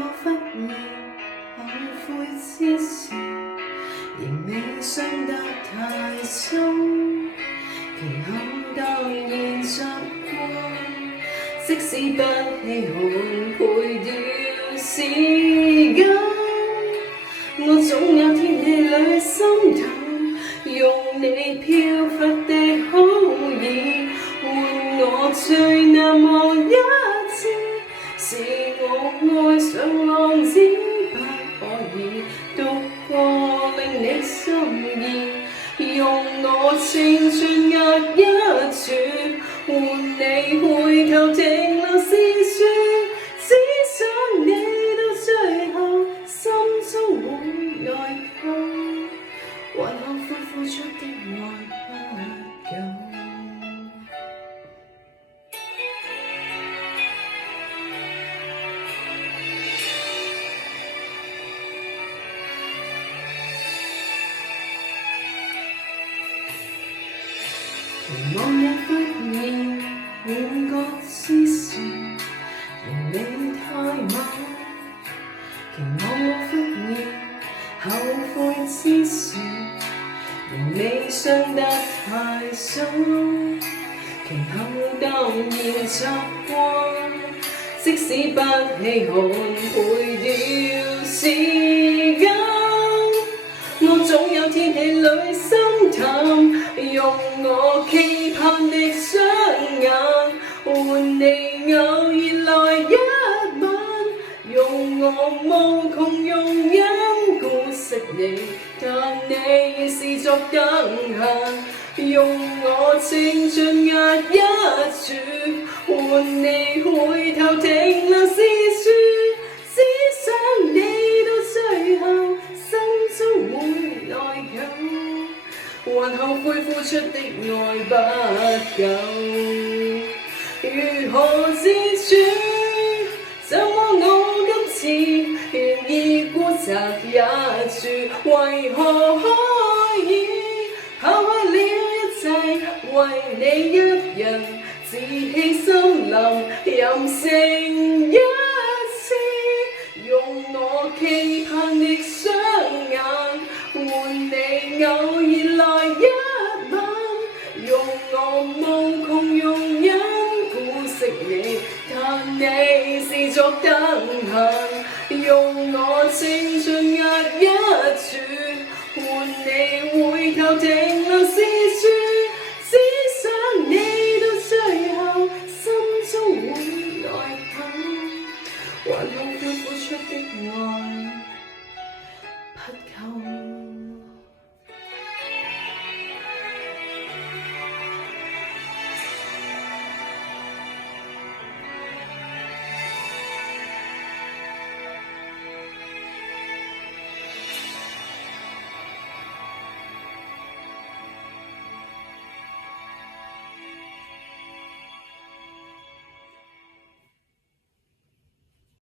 我忽然後悔之時，仍未傷得太深，其後當然習慣，即使不稀罕賠掉時間，我總有天氣裏心淡，用你飄忽的好意換我最難忘一次，是我愛上浪子不可以獨個令你心意，用我青春壓一絕換你回頭停留思緒，只想你到最後心中會內疚，還後悔付出的愛不夠。期望也忽然換個姿勢，仍未太晚。期望我忽然後悔之時，仍未傷得太深。其後當然習慣，即使不稀罕賠掉時間，我總有天氣裏心淡。用我期盼的雙眼換你偶然來一晚，用我無窮容忍顧惜你，但你是作等閒，用我青春壓一絕換你回頭停留思緒，只想你到最後心中會內疚，還後悔付出的愛不夠，如何自處？怎麼我今次願意孤責一注？為何可以拋開了一切，為你一人自棄森林，任性一次？用我期盼的雙眼換你偶然來一晚，用我無窮容忍顧惜你，但你是作等閒，用我青春壓一絕換你回頭停留思緒，只想你到最後心中會內疚，還後悔付出的愛不夠。